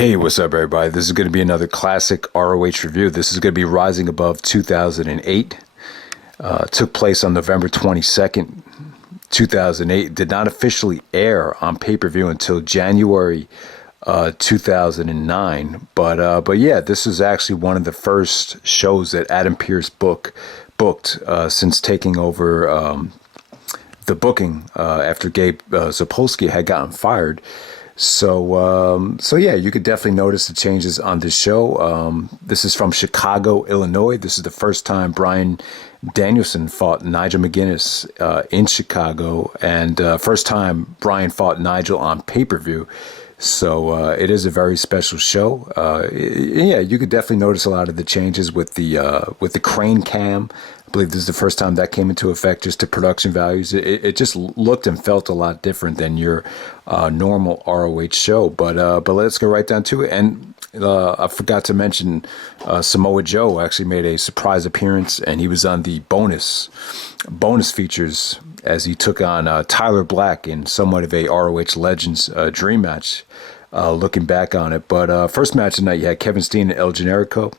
Hey, what's up, everybody? This is going to be another classic ROH review. This is going to be Rising Above 2008. Took place on November 22nd, 2008. Did not officially air on pay-per-view until January 2009. But yeah, this is actually one of the first shows that Adam Pearce booked since taking over the booking after Gabe Sapolsky had gotten fired. So yeah, you could definitely notice the changes on this show. This is from Chicago, Illinois. This is the first time Bryan Danielson fought Nigel McGuinness in Chicago, and first time Bryan fought Nigel on pay-per-view. So it is a very special show. Yeah, you could definitely notice a lot of the changes with the crane cam. I believe this is the first time that came into effect, just to production values. It just looked and felt a lot different than your normal ROH show. But let's go right down to it. And I forgot to mention Samoa Joe actually made a surprise appearance, and he was on the bonus features as he took on Tyler Black in somewhat of a ROH Legends dream match, looking back on it. But first match tonight, you had Kevin Steen and El Generico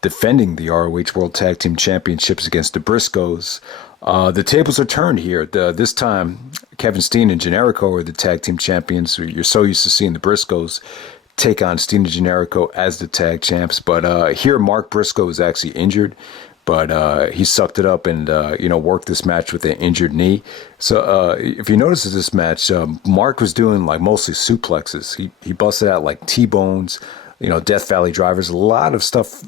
defending the ROH World Tag Team Championships against the Briscoes. The tables are turned here. This time, Kevin Steen and Generico are the tag team champions. You're so used to seeing the Briscoes take on Steen and Generico as the tag champs. But here, Mark Briscoe is actually injured, but he sucked it up and worked this match with an injured knee. So if you notice in this match, Mark was doing like mostly suplexes. He busted out like T-bones, Death Valley drivers, a lot of stuff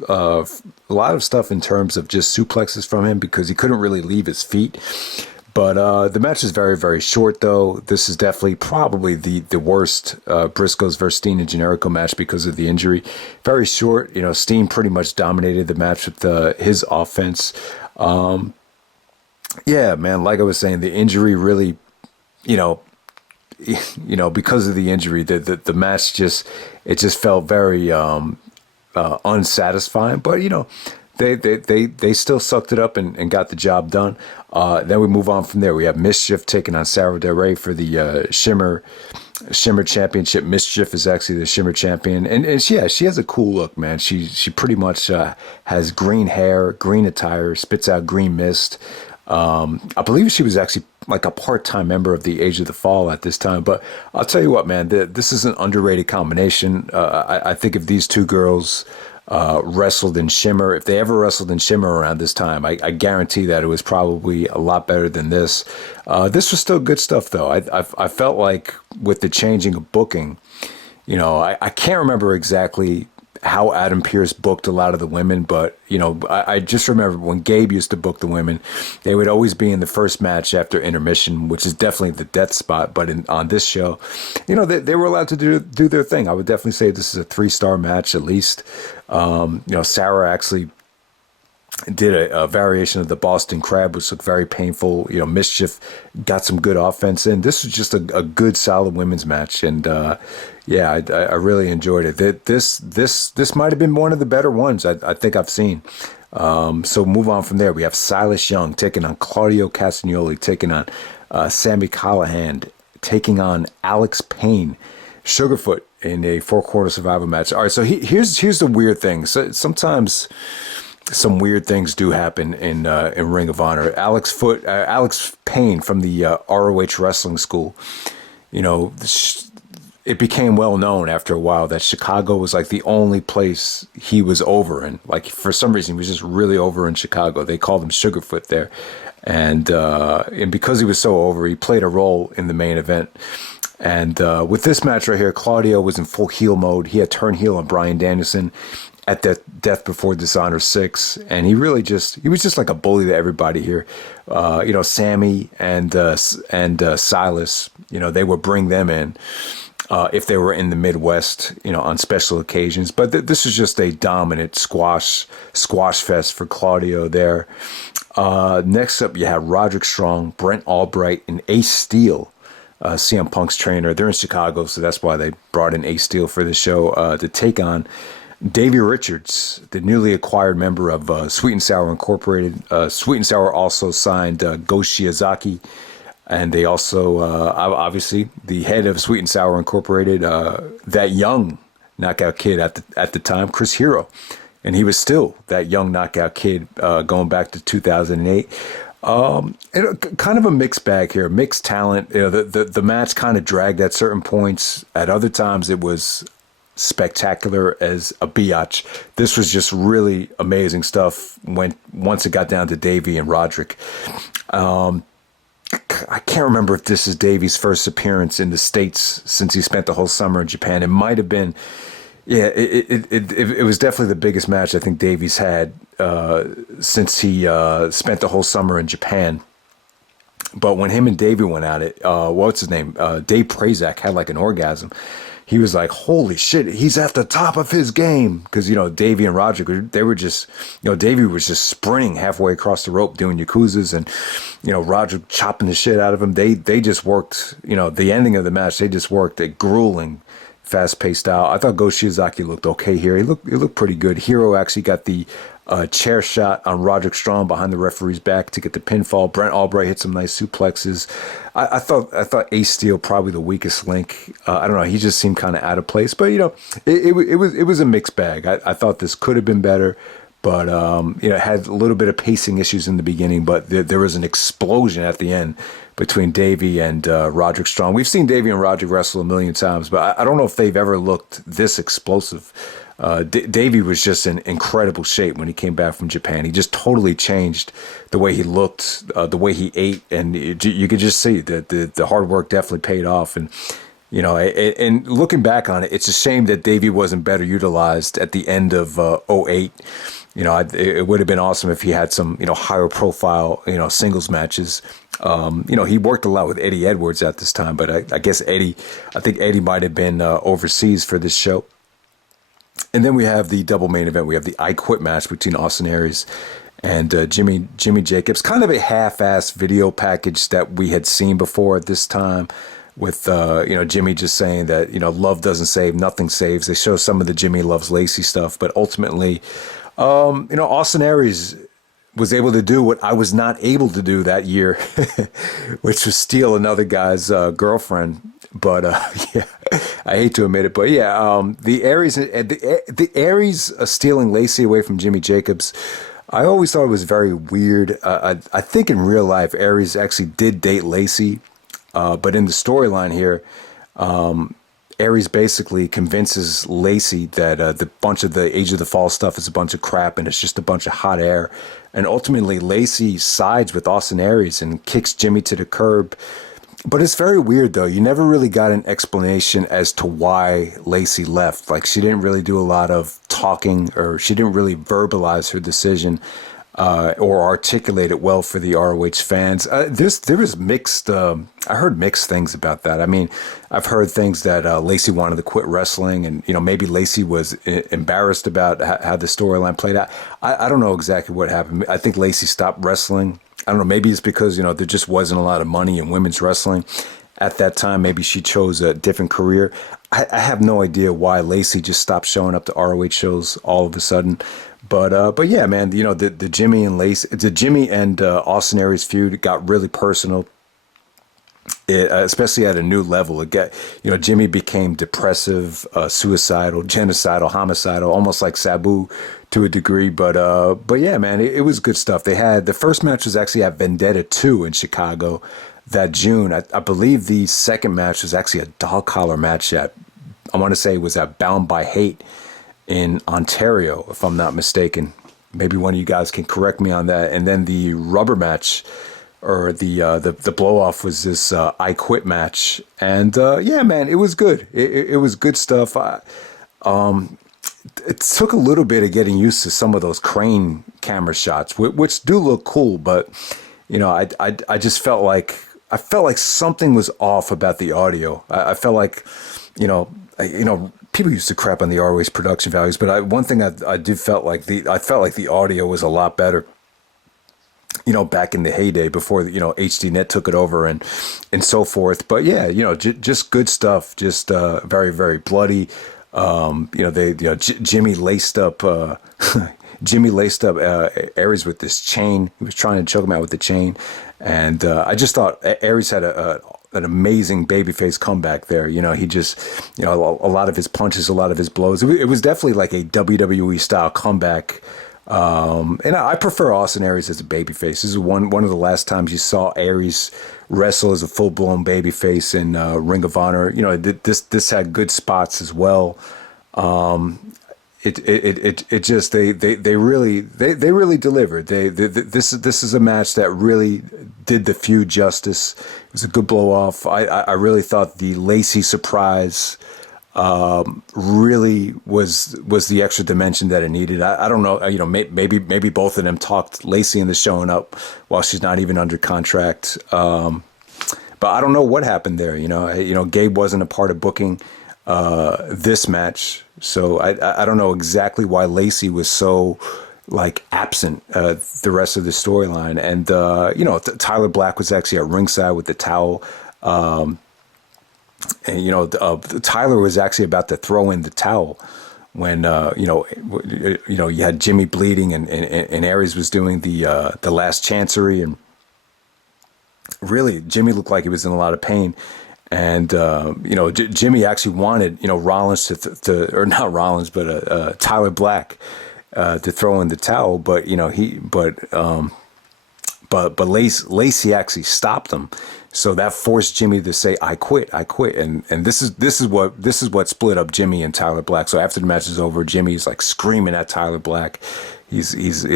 in terms of just suplexes from him because he couldn't really leave his feet. But the match is very, very short, though. This is definitely probably the worst Briscoes versus Steen and Generico match because of the injury. Very short. Steen pretty much dominated the match with his offense. Yeah, man, like I was saying, the injury really, because of the injury, the match just felt very unsatisfying. But they still sucked it up and got the job done. Then we move on from there. We have MsChif taking on Sara Del Rey for the Shimmer Championship. MsChif is actually the Shimmer champion, and she has a cool look, man. She pretty much has green hair, green attire, spits out green mist. I believe she was actually like a part-time member of the Age of the Fall at this time. But I'll tell you what, man, this is an underrated combination. I think if these two girls wrestled in Shimmer, if they ever wrestled in Shimmer around this time, I guarantee that it was probably a lot better than this. This was still good stuff, though. I felt like with the changing of booking, I can't remember exactly how Adam Pearce booked a lot of the women, but I just remember when Gabe used to book the women, they would always be in the first match after intermission, which is definitely the death spot. But on this show, they were allowed to do their thing. I would definitely say this is a 3-star match at least. Sarah actually did a variation of the Boston Crab, which looked very painful. MsChif got some good offense in. This was just a good, solid women's match, and yeah, I really enjoyed it. This might have been one of the better ones I think I've seen. So move on from there. We have Silas Young taking on Claudio Castagnoli, taking on Sami Callihan, taking on Alex Payne, Sugarfoot in a 4-quarter survival match. All right, so here's the weird thing. So sometimes some weird things do happen in Ring of Honor. Alex Payne from the ROH Wrestling School, it became well known after a while that Chicago was like the only place he was over in. Like for some reason, he was just really over in Chicago. They called him Sugarfoot there, and because he was so over, he played a role in the main event. And with this match right here, Claudio was in full heel mode. He had turned heel on Bryan Danielson at the Death Before Dishonor 6, and he was just like a bully to everybody here. Sami and Silas, they would bring them in if they were in the Midwest, on special occasions. But this is just a dominant squash fest for Claudio there. Next up, you have Roderick Strong, Brent Albright, and Ace Steele, CM Punk's trainer. They're in Chicago, so that's why they brought in Ace Steele for the show to take on Davey Richards, the newly acquired member of Sweet and Sour Incorporated. Sweet and Sour also signed Go Shiozaki, and they also, obviously, the head of Sweet and Sour Incorporated, that young knockout kid at the time, Chris Hero, and he was still that young knockout kid going back to 2008. Kind of a mixed bag here, mixed talent. The match kind of dragged at certain points. At other times, it was spectacular as a biatch. This was just really amazing stuff once it got down to Davey and Roderick. I can't remember if this is Davey's first appearance in the States since he spent the whole summer in Japan. It might have been. Yeah, it was definitely the biggest match I think Davey's had since he spent the whole summer in Japan. But when him and Davey went at it, what's his name? Dave Prazak had like an orgasm. He was like, holy shit, he's at the top of his game. Because, Davey and Roderick, they were just, Davey was just sprinting halfway across the rope doing Yakuzas. And, Roderick chopping the shit out of him. They just worked, the ending of the match, they just worked a grueling, fast-paced style. I thought Go Shiozaki looked okay here. He looked pretty good. Hero actually got the chair shot on Roderick Strong behind the referee's back to get the pinfall. Brent Albright hit some nice suplexes. I thought Ace Steele probably the weakest link. I don't know. He just seemed kind of out of place. But it was a mixed bag. I thought this could have been better, but it had a little bit of pacing issues in the beginning. But there was an explosion at the end between Davey and Roderick Strong. We've seen Davey and Roderick wrestle a million times, but I don't know if they've ever looked this explosive. Davey was just in incredible shape when he came back from Japan. He just totally changed the way he looked, the way he ate, and you could just see that the hard work definitely paid off. And and looking back on it, it's a shame that Davey wasn't better utilized at the end of 08. It would have been awesome if he had some higher profile singles matches. He worked a lot with Eddie Edwards at this time, but I think Eddie might have been overseas for this show. And then we have the double main event. We have the I Quit match between Austin Aries and Jimmy Jacobs. Kind of a half-assed video package that we had seen before at this time, with Jimmy just saying that love doesn't save, nothing saves. They show some of the Jimmy loves Lacey stuff, but ultimately, Austin Aries was able to do what I was not able to do that year, which was steal another guy's girlfriend. But yeah, I hate to admit it, but yeah, the Aries stealing Lacey away from Jimmy Jacobs, I always thought it was very weird. I think in real life, Aries actually did date Lacey, but in the storyline here, Aries basically convinces Lacey that the bunch of the Age of the Fall stuff is a bunch of crap and it's just a bunch of hot air. And ultimately, Lacey sides with Austin Aries and kicks Jimmy to the curb. But it's very weird, though. You never really got an explanation as to why Lacey left. Like, she didn't really do a lot of talking, or she didn't really verbalize her decision or articulate it well for the ROH fans. There was mixed. I heard mixed things about that. I mean, I've heard things that Lacey wanted to quit wrestling, and maybe Lacey was embarrassed about how the storyline played out. I don't know exactly what happened. I think Lacey stopped wrestling. I don't know, maybe it's because, there just wasn't a lot of money in women's wrestling at that time. Maybe she chose a different career. I have no idea why Lacey just stopped showing up to ROH shows all of a sudden. But yeah, man, the Jimmy and Austin Aries feud got really personal. Especially at a new level. Jimmy became depressive, suicidal, genocidal, homicidal, almost like Sabu to a degree. But yeah, man, it was good stuff. The first match was actually at Vendetta 2 in Chicago that June. I believe the second match was actually a dog collar match I want to say it was at Bound by Hate in Ontario, if I'm not mistaken. Maybe one of you guys can correct me on that. And then the rubber match, or the blow off, was this I Quit match, and yeah, man, it was good. It was good stuff. It took a little bit of getting used to some of those crane camera shots, which do look cool, but I just felt like something was off about the audio. I felt like people used to crap on the ROH production values, but one thing I felt like the audio was a lot better. Back in the heyday before HDNet took it over and so forth. But yeah, just good stuff. Just very, very bloody. Jimmy laced up Aries with this chain. He was trying to choke him out with the chain, and I just thought Aries had an amazing babyface comeback there. He just, a lot of his punches, a lot of his blows. It was definitely like a WWE style comeback. And I prefer Austin Aries as a babyface. This is one of the last times you saw Aries wrestle as a full blown babyface in Ring of Honor. This had good spots as well. It just they really delivered. This is a match that really did the feud justice. It was a good blow off. I really thought the Lacey surprise really was the extra dimension that it needed. I don't know, maybe both of them talked Lacey into showing up while she's not even under contract. But I don't know what happened there. Gabe wasn't a part of booking this match, so I don't know exactly why Lacey was so absent the rest of the storyline. And Tyler Black was actually at ringside with the towel. And Tyler was actually about to throw in the towel when you had Jimmy bleeding and Aries was doing the last chancery, and really Jimmy looked like he was in a lot of pain. And Jimmy actually wanted Rollins to or not Rollins, but Tyler Black to throw in the towel, but but Lacey actually stopped him. So that forced Jimmy to say, "I quit," and this is what split up Jimmy and Tyler Black. So after the match is over, Jimmy's screaming at Tyler Black. He just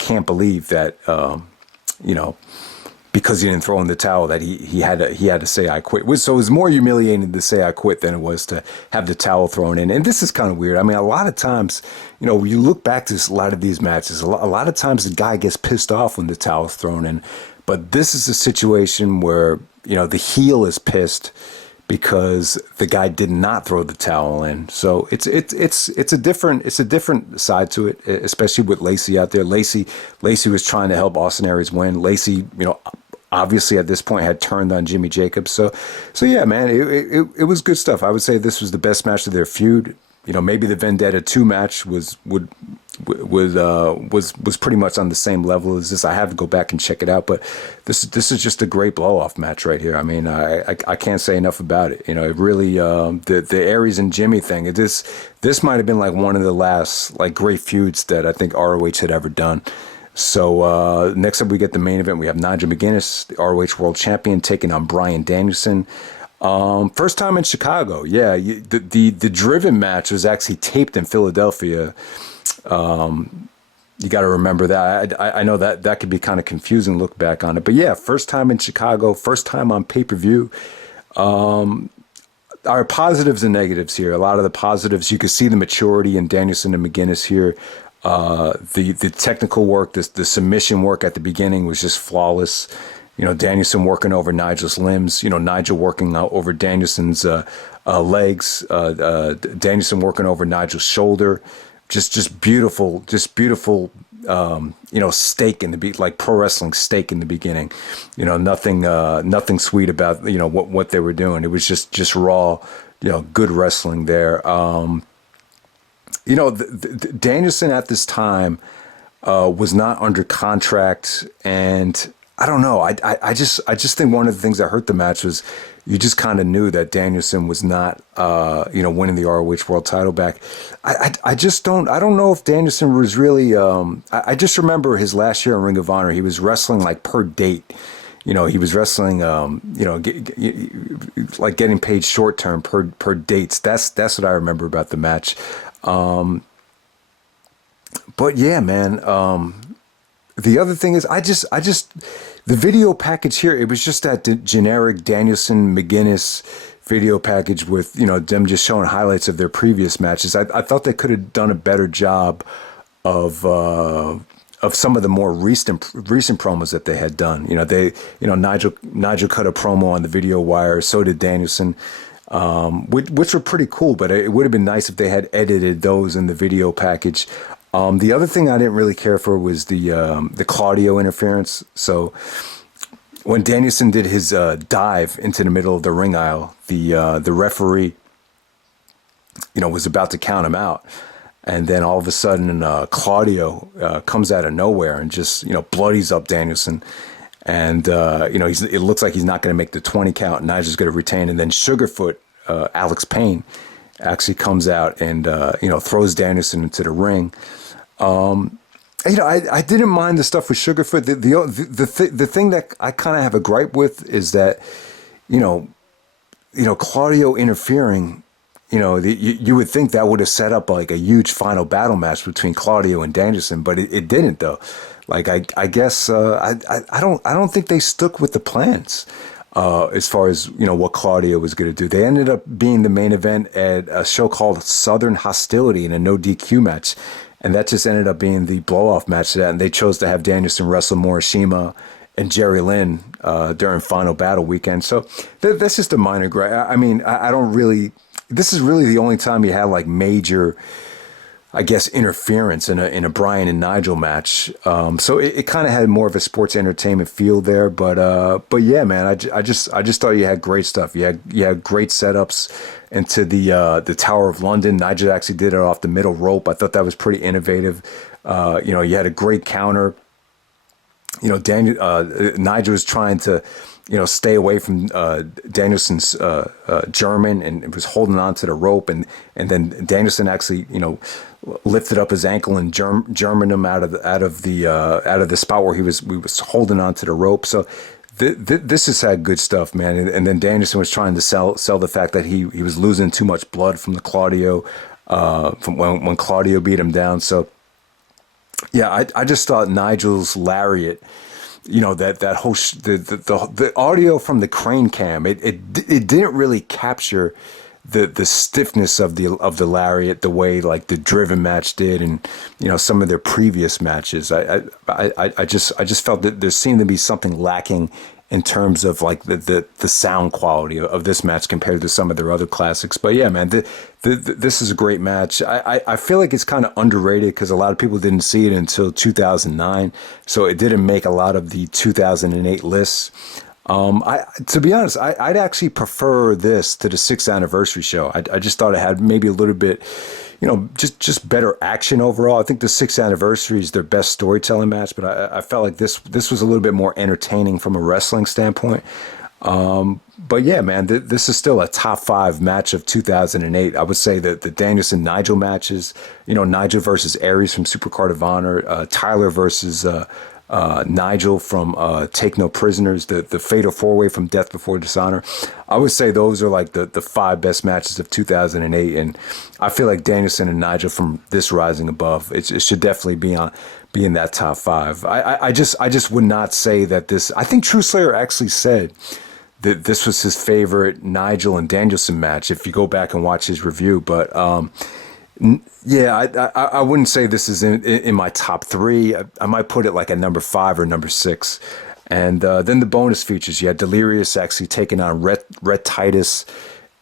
can't believe that because he didn't throw in the towel that he had to say "I quit." So it was more humiliating to say "I quit" than it was to have the towel thrown in. And this is kind of weird. I mean, a lot of times, when you look back to a lot of these matches, a lot of times the guy gets pissed off when the towel's thrown in. But this is a situation where, the heel is pissed because the guy did not throw the towel in. So it's a different side to it, especially with Lacey out there. Lacey was trying to help Austin Aries win. Lacey, obviously at this point had turned on Jimmy Jacobs. So yeah, man, it was good stuff. I would say this was the best match of their feud. Maybe the Vendetta 2 match was pretty much on the same level as this. I have to go back and check it out, but this is just a great blow off match right here. I mean, I can't say enough about it. It really the Aries and Jimmy thing. This might have been one of the last great feuds that I think ROH had ever done. So next up we get the main event. We have Nigel McGuinness, the ROH World Champion, taking on Bryan Danielson. First time in Chicago. Yeah, the Driven match was actually taped in Philadelphia. You got to remember that. I know that could be kind of confusing to look back on it, but yeah, first time in Chicago, first time on pay-per-view. Our positives and negatives here. A lot of the positives, you could see the maturity in Danielson and McGuinness here. The technical work, the submission work at the beginning was just flawless. Danielson working over Nigel's limbs, Nigel working over Danielson's legs, Danielson working over Nigel's shoulder. Just beautiful, steak in the pro wrestling steak in the beginning. Nothing sweet about, what they were doing. It was just raw, good wrestling there. Danielson at this time was not under contract, and I don't know. I just think one of the things that hurt the match was you just kind of knew that Danielson was not, winning the ROH World Title back. I don't know if Danielson was really. I just remember his last year in Ring of Honor, he was wrestling per date. He was wrestling, getting paid short term per dates. That's what I remember about the match. But yeah, man. The other thing is, the video package here, it was just that generic Danielson McGuinness video package with, them just showing highlights of their previous matches. I thought they could have done a better job of some of the more recent promos that they had done. Nigel cut a promo on the video wire. So did Danielson, which were pretty cool, but it would have been nice if they had edited those in the video package. The other thing I didn't really care for was the Claudio interference. So when Danielson did his dive into the middle of the ring aisle, the referee, was about to count him out, and then all of a sudden Claudio comes out of nowhere and just bloodies up Danielson, And, it looks like he's not going to make the 20 count. Nigel's going to retain. And then Sugarfoot, Alex Payne, actually comes out and, throws Danielson into the ring. I didn't mind the stuff with Sugarfoot. The thing that I kind of have a gripe with is that, Claudio interfering, you would think that would have set up like a huge final battle match between Claudio and Danielson, but it didn't though. Like I guess I don't think they stuck with the plans as far as what Claudio was going to do. They ended up being the main event at a show called Southern Hostility in a no DQ match, and that just ended up being the blow off match to that. And they chose to have Danielson wrestle Morishima and Jerry Lynn during Final Battle weekend. So that's just a minor gripe. I mean, I don't really. This is really the only time you had like major, I guess, interference in a Bryan and Nigel match. So it kind of had more of a sports entertainment feel there. But yeah, man, I just thought you had great stuff. You had great setups into the Tower of London. Nigel actually did it off the middle rope. I thought that was pretty innovative. You had a great counter. Nigel was trying to, stay away from Danielson's German and was holding on to the rope, and then Danielson actually, lifted up his ankle and German him out of the spot where he was holding on to the rope. So this has had good stuff, man. And then Danielson was trying to sell the fact that he was losing too much blood from the Claudio, from when Claudio beat him down. So yeah, I just thought Nigel's lariat, that whole the audio from the crane cam, it didn't really capture the stiffness of the lariat the way like the Driven match did, and some of their previous matches. I just felt that there seemed to be something lacking in terms of like the sound quality of this match compared to some of their other classics. But yeah, man, this is a great match. I feel like it's kind of underrated because a lot of people didn't see it until 2009, so it didn't make a lot of the 2008 lists. To be honest, I'd actually prefer this to the 6th anniversary show. I just thought it had maybe a little bit, just better action overall. I think the 6th anniversary is their best storytelling match, but I felt like this was a little bit more entertaining from a wrestling standpoint. But yeah, man, this is still a top 5 match of 2008. I would say that the Danielson Nigel matches, Nigel versus Aries from Supercard of Honor, Tyler versus Nigel from Take No Prisoners, the Fatal 4-Way from Death Before Dishonor. I would say those are like the 5 best matches of 2008, and I feel like Danielson and Nigel from this Rising Above, it should definitely be in that top 5. I just would not say that this. I think True Slayer actually said that this was his favorite Nigel and Danielson match, if you go back and watch his review. But yeah, I wouldn't say this is in my top 3. I might put it like at number 5 or number 6. And then the bonus features, you had Delirious actually taking on Rhett Titus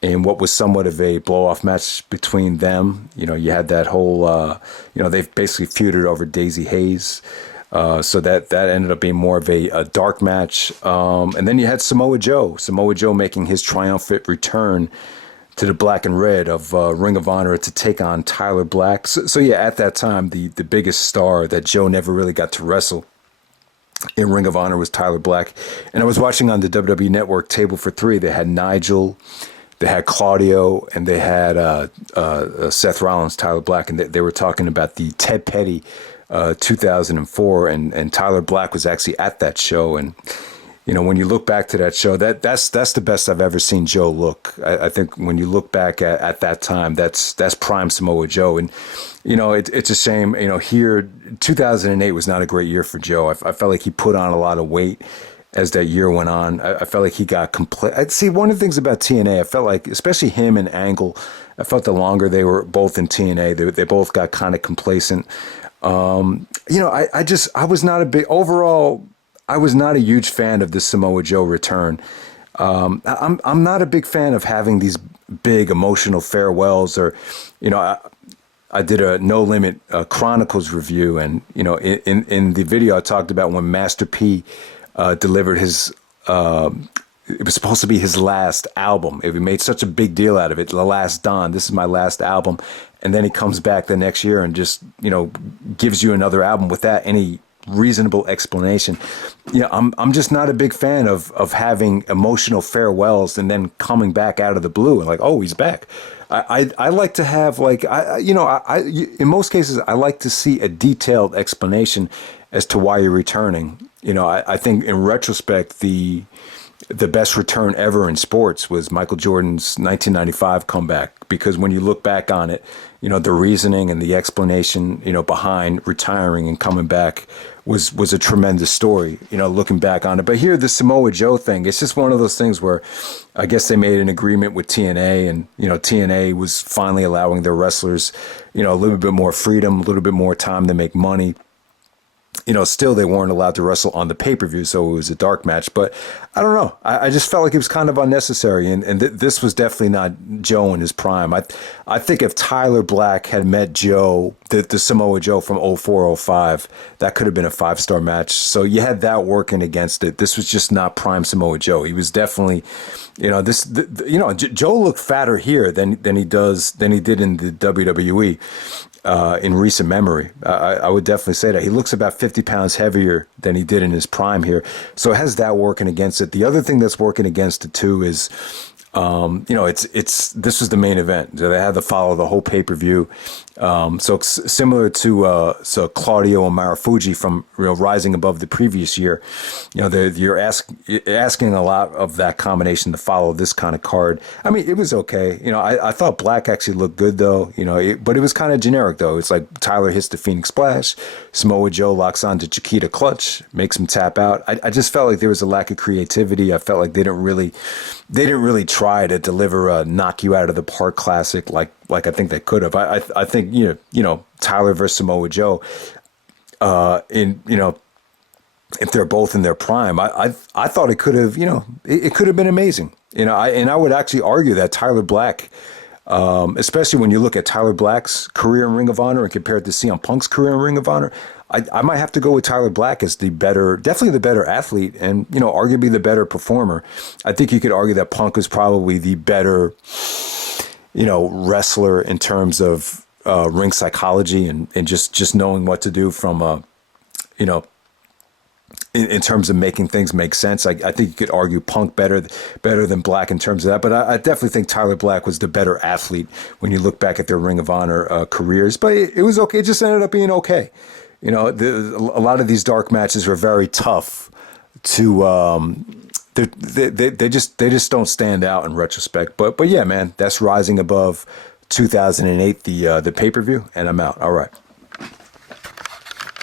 in what was somewhat of a blow-off match between them. You had that whole, they've basically feuded over Daisy Hayes. So that ended up being more of a dark match. And then you had Samoa Joe making his triumphant return to the black and red of Ring of Honor to take on Tyler Black. So yeah, at that time, the biggest star that Joe never really got to wrestle in Ring of Honor was Tyler Black. And I was watching on the WWE Network Table for 3. They had Nigel, they had Claudio, and they had Seth Rollins, Tyler Black, and they were talking about the Ted Petty 2004, and Tyler Black was actually at that show. And when you look back to that show, that's the best I've ever seen Joe look. I think when you look back at that time, that's prime Samoa Joe. And it's a shame. Here 2008 was not a great year for Joe. I felt like he put on a lot of weight as that year went on. I felt like he got complete. See, one of the things about TNA, I felt like, especially him and Angle, I felt the longer they were both in TNA, they both got kind of complacent. I was not a big overall. I was not a huge fan of the Samoa Joe return. I'm not a big fan of having these big emotional farewells, or, I did a No Limit Chronicles review, and in the video I talked about when Master P delivered his. It was supposed to be his last album. He made such a big deal out of it. The Last Dawn. This is my last album, and then he comes back the next year and just gives you another album without any reasonable explanation. I'm just not a big fan of having emotional farewells and then coming back out of the blue and like, oh, he's back. I like to have like, in most cases, I like to see a detailed explanation as to why you're returning. I think in retrospect, the best return ever in sports was Michael Jordan's 1995 comeback, because when you look back on it, the reasoning and the explanation, behind retiring and coming back was a tremendous story, looking back on it. But here, the Samoa Joe thing, it's just one of those things where I guess they made an agreement with TNA, and, TNA was finally allowing their wrestlers, a little bit more freedom, a little bit more time to make money. Still they weren't allowed to wrestle on the pay-per-view, so it was a dark match. But I don't know. I just felt like it was kind of unnecessary, and this was definitely not Joe in his prime. I think if Tyler Black had met Joe, the Samoa Joe from 04-05, that could have been a 5-star match. So you had that working against it. This was just not prime Samoa Joe. He was definitely, Joe looked fatter here than he did in the WWE. In recent memory, I would definitely say that he looks about 50 pounds heavier than he did in his prime here. So it has that working against it. The other thing that's working against it too is, this was the main event. So they had to follow the whole pay-per-view. So similar to Claudio and Marufuji from Rising Above the previous year, you're asking a lot of that combination to follow this kind of card. I mean, it was okay. I thought Black actually looked good though. But it was kind of generic though. It's like Tyler hits the Phoenix Splash, Samoa Joe locks on to Chiquita Clutch, makes him tap out. I just felt like there was a lack of creativity. I felt like they didn't really try to deliver a knock you out of the park classic like I think they could have. I think Tyler versus Samoa Joe, if they're both in their prime, I thought it could have it could have been amazing. And I would actually argue that Tyler Black, especially when you look at Tyler Black's career in Ring of Honor and compare it to CM Punk's career in Ring of Honor, I might have to go with Tyler Black as definitely the better athlete and, arguably the better performer. I think you could argue that Punk is probably the better, wrestler in terms of ring psychology and just knowing what to do from, in terms of making things make sense. I think you could argue Punk better than Black in terms of that. But I definitely think Tyler Black was the better athlete when you look back at their Ring of Honor careers. But it was okay. It just ended up being okay. A lot of these dark matches were very tough to. They just don't stand out in retrospect. But yeah, man, that's Rising Above 2008, the pay-per-view, and I'm out. All right.